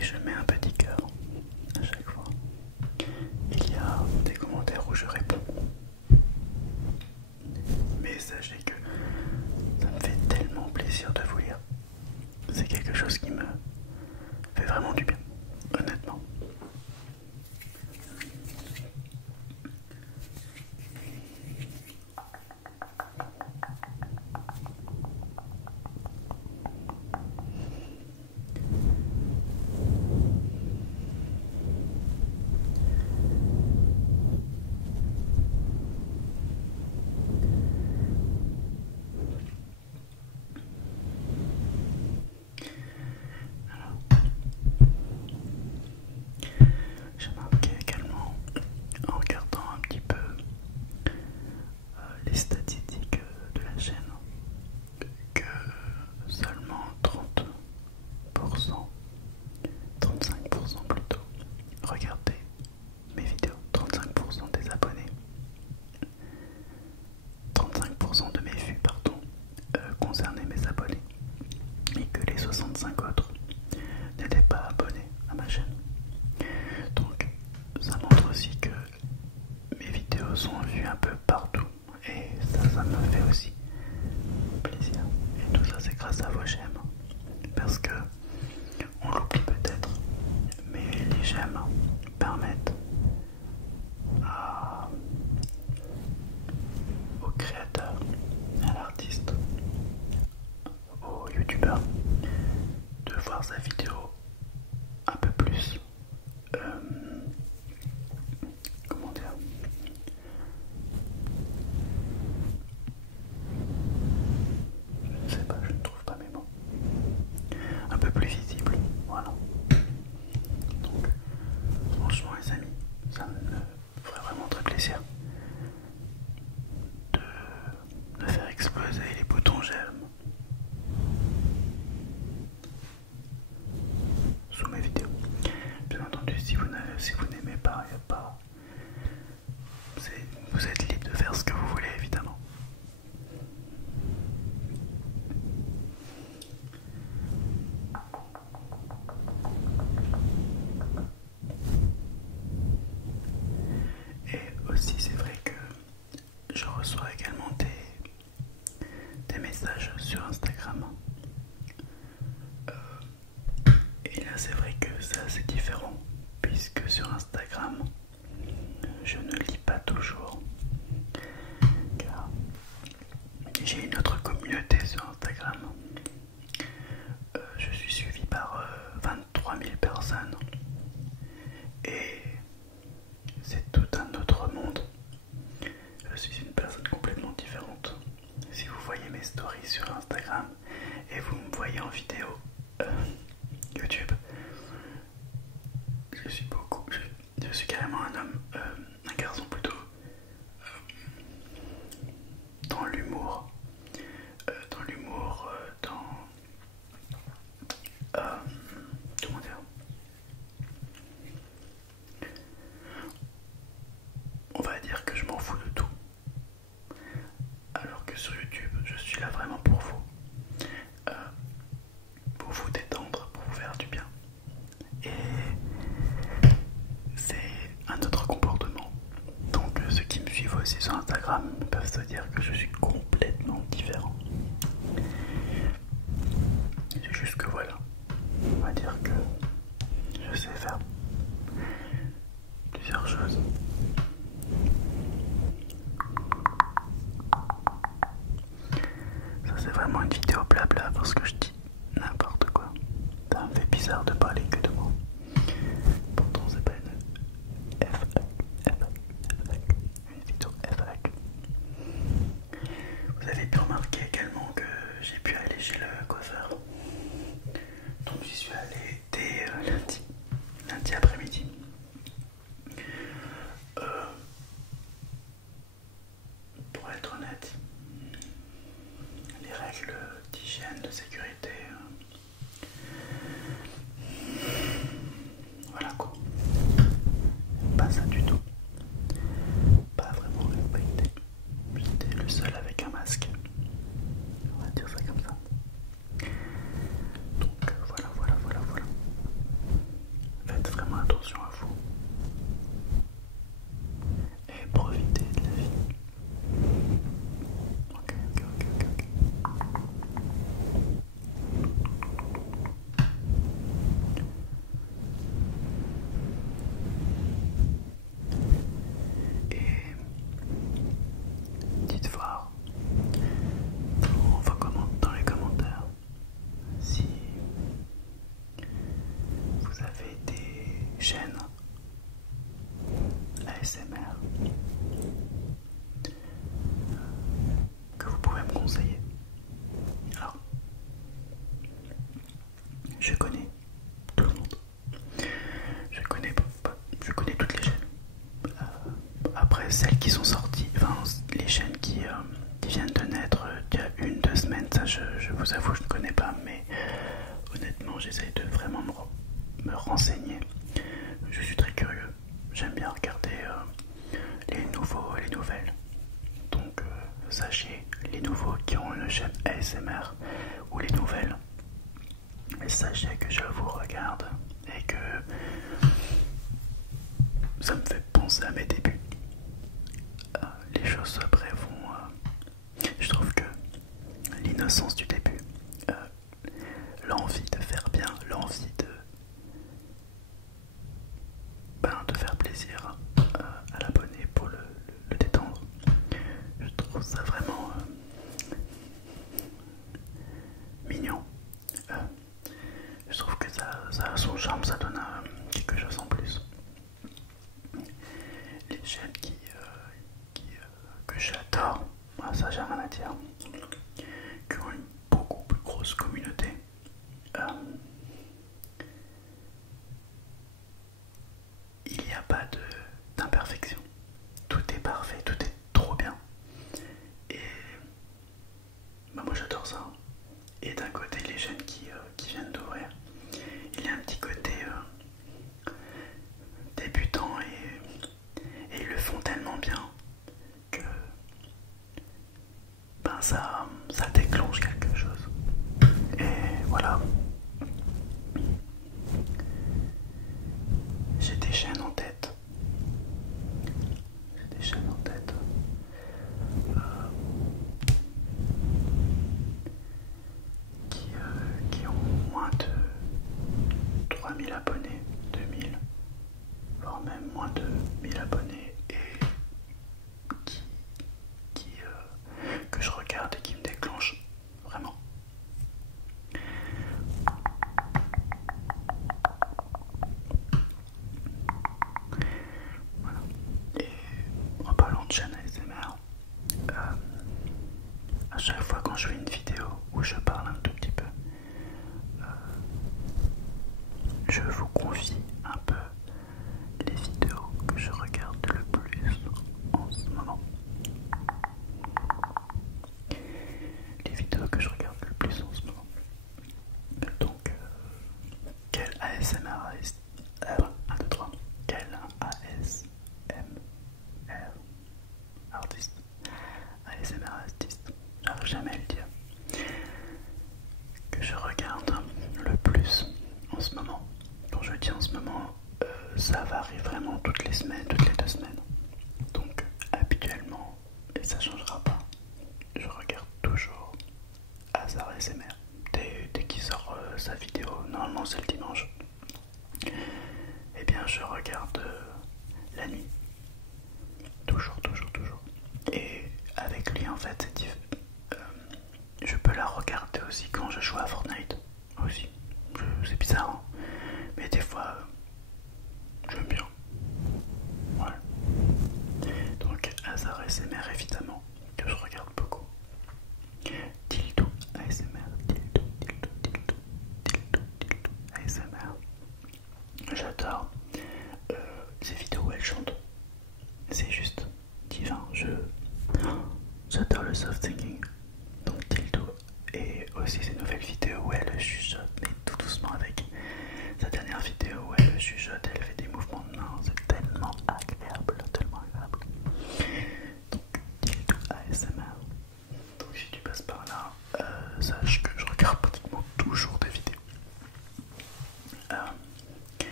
et je mets un petit cœur à chaque fois. Il y a des commentaires où je réponds. Mais sachez que ça me fait tellement plaisir de vous lire. C'est quelque chose qui me fait vraiment du bien, honnêtement. J'ai remarqué également, en regardant un petit peu les statistiques de la chaîne, que seulement 30%, 35% plutôt, regardaient mes vidéos. 35% des abonnés, 35% de mes vues, pardon, concernaient mes abonnés, et que les 65 autres n'étaient pas abonnés à ma chaîne. Donc ça montre aussi que mes vidéos sont vues un peu partout, et ça me fait aussi plaisir. Et tout ça c'est grâce à vos j'aime, parce que on l'oublie peut-être, mais les j'aime permettent au créateur, à l'artiste, au youtubeur de voir sa vidéo un peu plus comment dire, je ne sais pas, je ne trouve pas mes mots, un peu plus visible, voilà. Donc franchement les amis, ça me ferait vraiment très plaisir de faire exploser les boutons j'aime sous mes vidéos. Bien entendu, si vous n'aimez pas, il n'y a pas. Vous êtes libre de faire ce que vous voulez, évidemment. Et aussi, c'est vrai que je reçois également des messages sur Instagram. Et là, c'est vrai que c'est assez différent, puisque sur Instagram, je ne lis pas toujours, car j'ai une autre communauté sur Instagram. Je suis suivi par 23 000 personnes, et c'est tout un autre monde. Je suis une personne complètement différente. Si vous voyez mes stories sur Instagram et vous me voyez en vidéo YouTube, je suis carrément un homme, un garçon plutôt, dans l'humour, comment dire, on va dire que je m'en fous de tout, alors que sur YouTube, je suis là vraiment pour vous détendre, pour vous faire du bien. Et c'est un autre comportement. Donc ceux qui me suivent aussi sur Instagram peuvent se dire que je suis complètement différent. C'est juste que voilà, on va dire que je sais faire plusieurs choses. Ça c'est vraiment une vidéo blabla parce que je dis n'importe quoi. Ça me fait bizarre de parler que de moi. Pourtant c'est pas une une vidéo FAQ. Vous avez pu remarquer également que j'ai pu aller chez le coiffeur. Donc j'y suis allé dès lundi après-midi. Pour être honnête, les règles d'hygiène, de sécurité, je connais tout le monde. Je connais toutes les chaînes. Après celles qui sont sorties, enfin les chaînes qui viennent de naître il y a 1-2 semaines, ça je vous avoue je ne connais pas, mais honnêtement j'essaye de vraiment me renseigner. Je suis très curieux, j'aime bien regarder les nouveaux et les nouvelles. Donc sachez, les nouveaux qui ont une chaîne ASMR ou les nouvelles, sachez que je vous regarde et que ça me fait penser à mes débuts. Les choses après vont... je trouve que l'innocence du début, l'envie de faire bien, l'envie de faire plaisir à l'abonné pour le détendre, je trouve ça vraiment mignon. Je trouve que ça a son charme, ça donne quelque chose en plus. Les chaînes que j'adore, ça j'ai rien à dire, qui ont une beaucoup plus grosse communauté. Il n'y a pas d'imperfection. Tout est parfait, tout est trop bien. Et moi j'adore ça. Et d'un côté, les chaînes qui viennent d'ouvrir, il y a un petit côté débutant et ils le font tellement bien que ça déclenche quelque chose. Et voilà. J'ai des chaînes en tête. Qui ont moins de 3000 abonnés, 2000, voire même moins de 1000 abonnés et que je regarde et qui me déclenchent vraiment. Voilà. Et en parlant de chaîne ASMR, à chaque fois quand je fais une vidéo où je parle un tout petit peu, je vous confie un peu les vidéos que je regarde le plus en ce moment. Les vidéos que je regarde le plus en ce moment. Donc, quel ASMR quel ASMR artiste, ASMR artiste, j'arrive jamais à le dire, que je regarde le plus en ce moment. Quand je dis en ce moment, ça varie vraiment toutes les semaines, toutes les 2 semaines. Donc habituellement, et ça changera pas, je regarde toujours Azar ASMR. Dès qu'il sort sa vidéo, normalement c'est le dimanche, et bien je regarde la nuit. Toujours. Et avec lui en fait, je peux la regarder aussi quand je joue à Fortnite. Aussi. C'est bizarre, hein, mais des fois, j'aime bien. Voilà. Donc, Azar ASMR évidemment, que je regarde beaucoup. Dildo ASMR, Dildo ASMR. J'adore.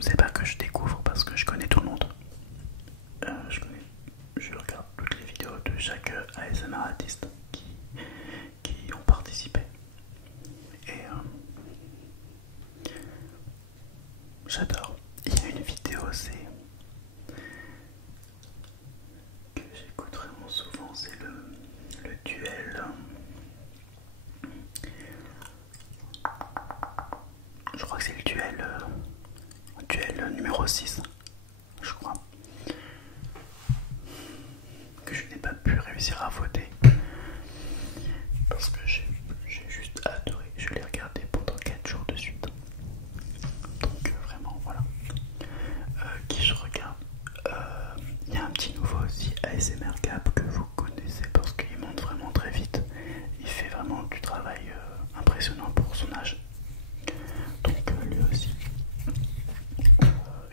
c'est pas que je découvre parce que je connais tout le monde. Je regarde toutes les vidéos de chaque ASMR artiste qui ont participé. Et j'adore. Il y a une vidéo, c'est que j'écoute vraiment souvent, c'est le duel. Je crois que c'est le duel numéro 6, je crois, que je n'ai pas pu réussir à voter parce que j'ai juste adoré. Je l'ai regardé pendant 4 jours de suite. Donc vraiment voilà. Qui je regarde. Il y a un petit nouveau aussi, ASMR Gap, que vous connaissez parce qu'il monte vraiment très vite. Il fait vraiment du travail impressionnant pour son âge. Donc lui aussi,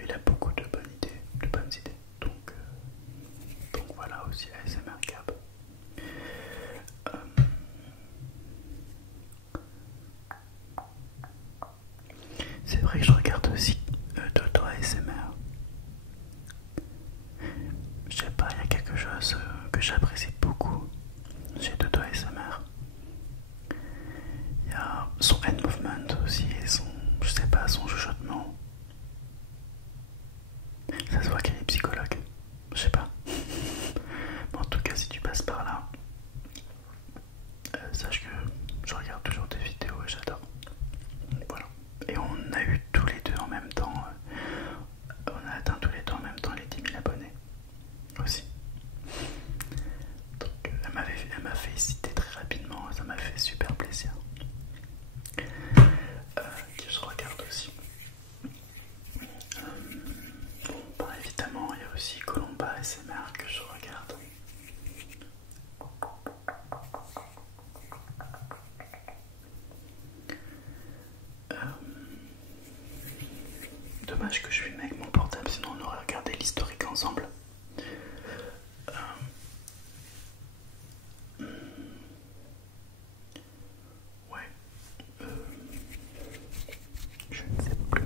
il a beaucoup de bonnes idées, donc voilà aussi ASMR Gap. C'est vrai que je regarde aussi d'autres ASMR. Je sais pas, il y a quelque chose que j'apprécie beaucoup chez Dodo ASMR. Il y a son hand movement aussi et je sais pas, son chuchotement. Ça se voit qu'elle est psychologue, je sais pas. Mais en tout cas, si tu passes par là, sache que je regarde toujours tes vidéos et j'adore. Voilà. Et on a eu tous les deux en même temps, on a atteint tous les deux en même temps les 10 000 abonnés aussi. Donc elle m'a félicité très rapidement, ça m'a fait super plaisir. Que je regarde aussi. Bon, bah, évidemment, il y a aussi Colomba ASMR que je regarde. Dommage que je filme avec mon portable, sinon on aurait regardé l'historique ensemble. Ouais. Je ne sais plus.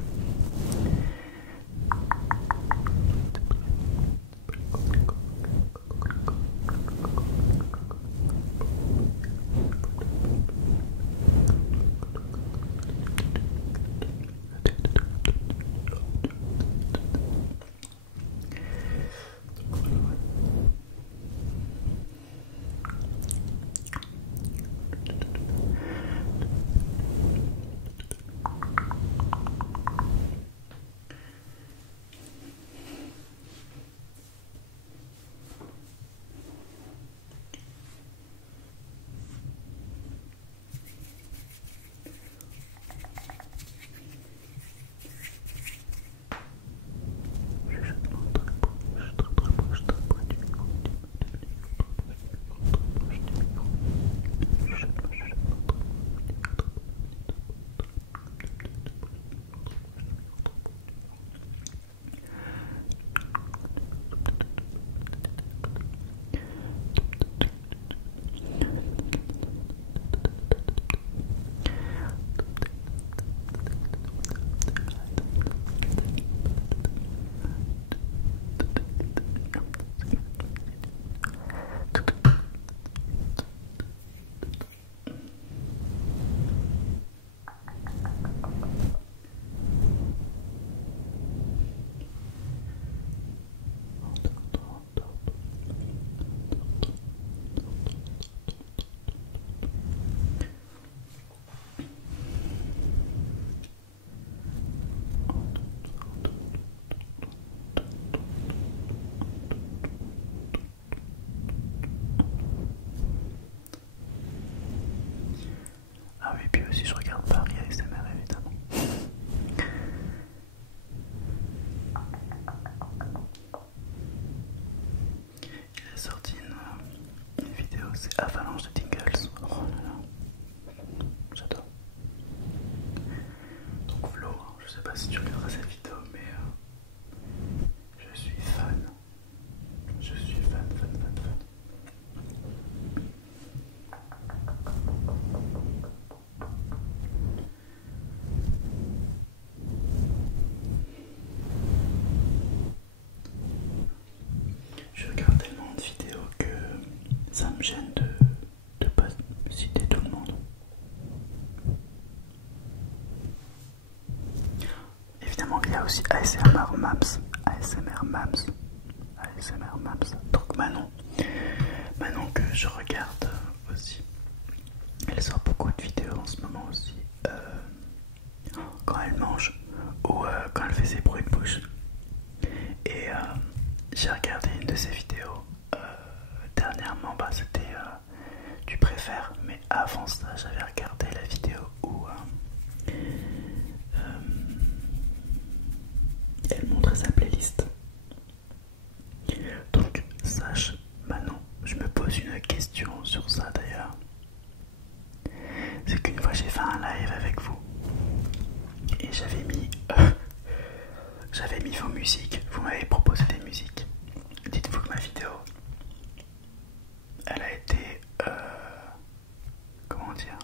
Je regarde tellement de vidéos que ça me gêne de pas citer tout le monde. Évidemment, il y a aussi ASMR Mams. ASMR Mams. ASMR Mams. Donc Manon que je regarde aussi. Elle sort beaucoup de vidéos en ce moment aussi. Quand elle mange ou quand elle fait ses bruits de bouche. Et j'ai regardé une de ses vidéos dernièrement, c'était tu préfères, mais avant ça j'avais regardé la vidéo où elle montrait sa playlist. Donc sache Manon, je me pose une question sur ça d'ailleurs. C'est qu'une fois j'ai fait un live avec vous et j'avais mis vos musiques, vous m'avez proposé des musiques. Dites-vous que ma vidéo, elle a été, comment dire,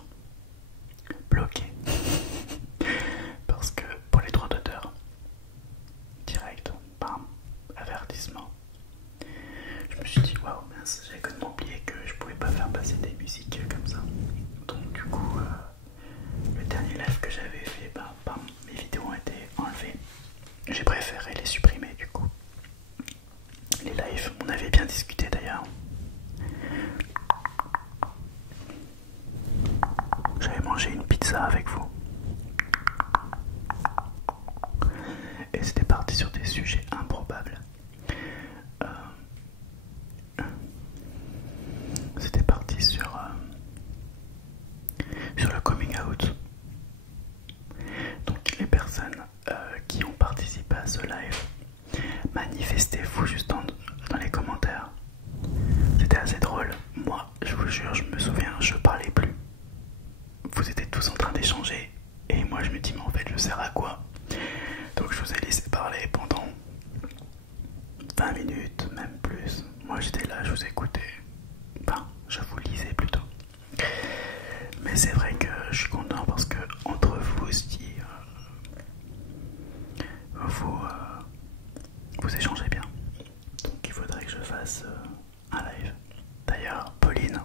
bloquée. Parce que pour les droits d'auteur, direct, bam, avertissement. Je me suis dit, waouh, mince, j'avais complètement oublié que je pouvais pas faire passer des musiques comme ça. Donc du coup, le dernier live que j'avais fait, bam, mes vidéos ont été enlevées. J'ai préféré les supprimer du coup. Les lives, on avait bien discuté d'ailleurs. J'avais mangé une pizza avec vous. Et c'était parti sur des sujets improbables. C'était parti sur le coming out. Donc les personnes qui ont participé à ce live, manifestez-vous juste dans les commentaires. C'était assez drôle. Moi, je vous jure, je me souviens, je parlais plus. Vous étiez tous en train d'échanger. Et moi, je me dis, mais en fait, je sers à quoi? Donc, je vous ai laissé parler pendant 20 minutes, même plus. Moi, j'étais là, je vous écoutais. Enfin, je vous lisais plutôt. Mais c'est vrai que je suis content parce que entre vous aussi, vous échangez bien. Donc il faudrait que je fasse un live. D'ailleurs, Pauline.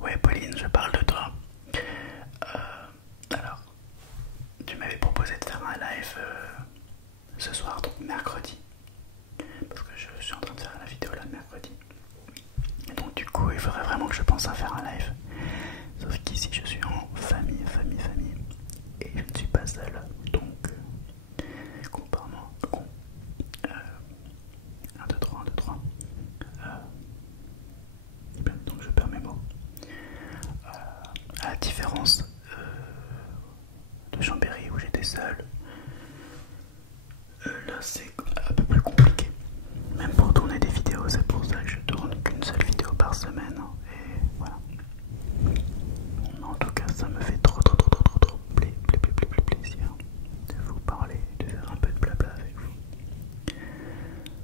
Ouais, Pauline, je parle de toi. Alors, tu m'avais proposé de faire un live ce soir, donc mercredi. Parce que je suis en train de faire la vidéo là mercredi. Et donc du coup, il faudrait vraiment que je pense à faire un live. Sauf qu'ici, je suis en famille. Et je ne suis pas seul. Donc, comparement. 1, 2, 3, 1, 2, 3. Donc je perds mes mots. À la différence de Chambéry où j'étais seul, là c'est un peu plus compliqué. Même pour tourner des vidéos, c'est pour ça que je tourne qu'une seule vidéo par semaine. Et voilà. En tout cas, ça me fait trop plaisir de vous parler, de faire un peu de blabla avec vous.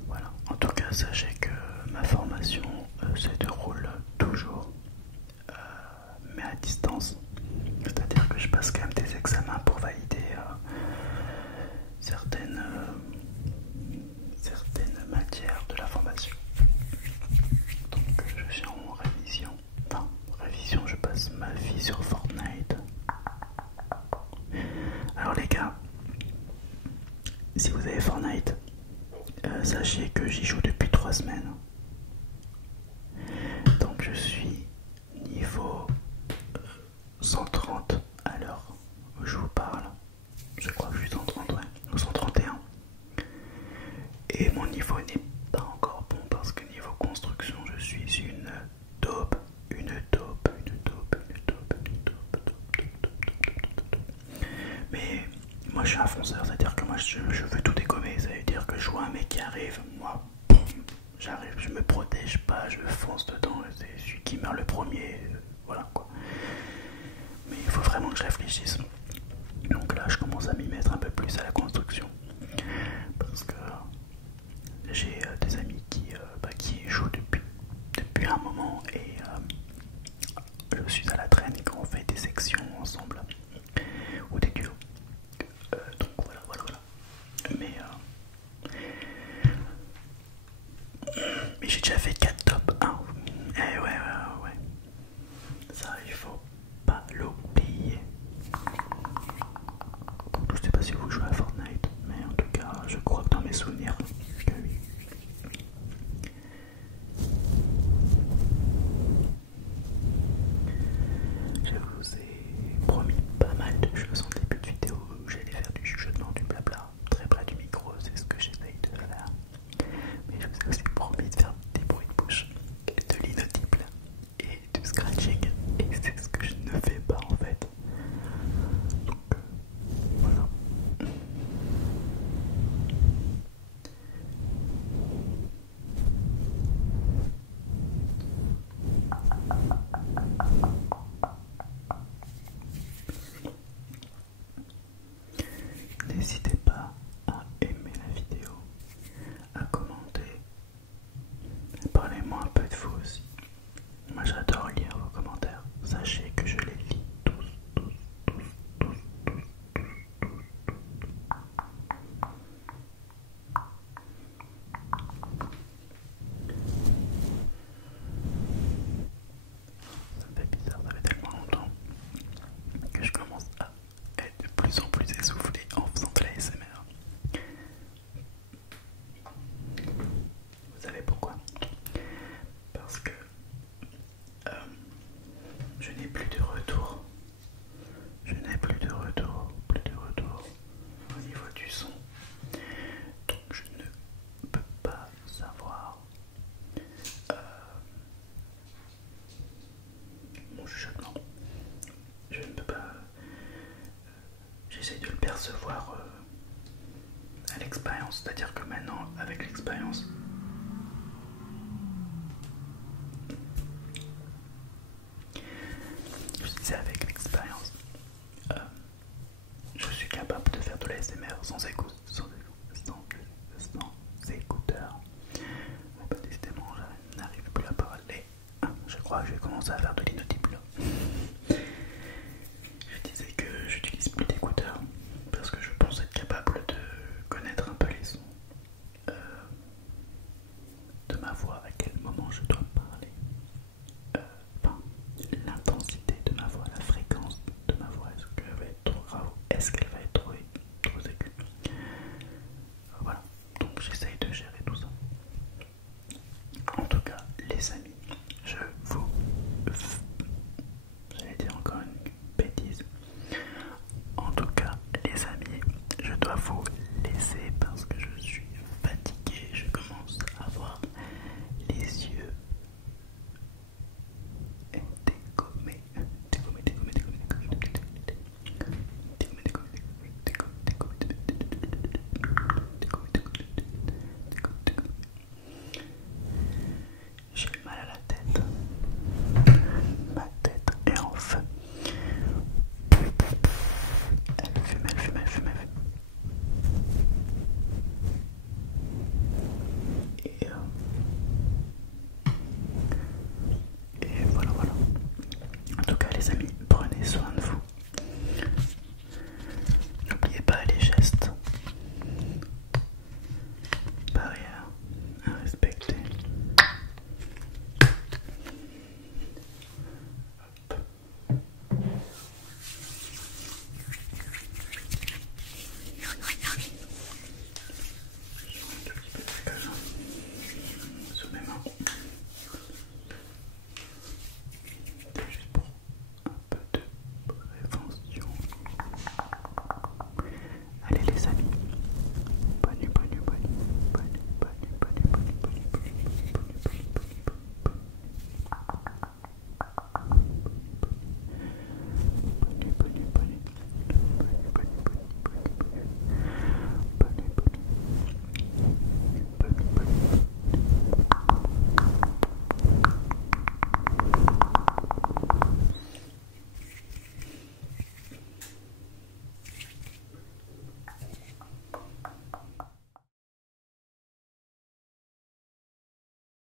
Voilà. En tout cas, sachez que ma formation se déroule toujours, mais à distance. C'est-à-dire que je passe quand même des examens pour valider certaines matières de la formation. Donc je suis en révision. Enfin, révision, je passe ma vie sur Fortnite. Alors les gars, si vous avez Fortnite, sachez que j'y joue depuis 3 semaines. Donc je suis niveau 130 à l'heure où je vous parle. Je crois que je suis 130, ouais, ou 131. Et mon niveau n'est pas encore bon parce que niveau construction, je suis une taupe. Mais moi je suis un fonceur, c'est-à-dire que moi je veux tout dégommer. Ça veut dire que je vois un mec qui arrive, moi j'arrive, je me protège pas, je fonce dedans, c'est celui qui meurt le premier, voilà quoi. Mais il faut vraiment que je réfléchisse. Donc là je commence à m'y mettre un peu plus à la construction. Parce que j'ai des amis qui jouent depuis un moment et je suis à la traîne quand on fait des sections ensemble ou des duos. Donc voilà. Mais Mais j'ai déjà fait 4 top 1. Eh ouais. Ça, il faut pas l'oublier. Je sais pas si vous jouez à Fortnite, mais en tout cas, je crois que dans mes souvenirs, que oui. Je vous ai promis pas mal de choses en début de vidéo. J'allais faire du chuchotement, du blabla, très près du micro, c'est ce que j'essaye de faire. Mais je vous ai aussi promis de faire des bruits de bouche, de l'inaudible et du scratching. Et c'est ce que je ne fais pas en fait. Donc voilà. N'hésitez pas à aimer la vidéo, à commenter. Parlez-moi un peu de vous aussi. Moi j'adore lire vos commentaires. Sachez que je les lis tous. Ça me fait bizarre, ça fait tellement longtemps que je commence à être de plus en plus essoufflé en faisant de la l'ASMR. Vous savez pourquoi? Parce que je n'ai plus de retour. Je n'ai plus de retour au niveau du son. Donc je ne peux pas savoir mon chuchotement. Je ne peux pas. J'essaye de le percevoir à l'expérience. C'est-à-dire que maintenant, avec l'expérience,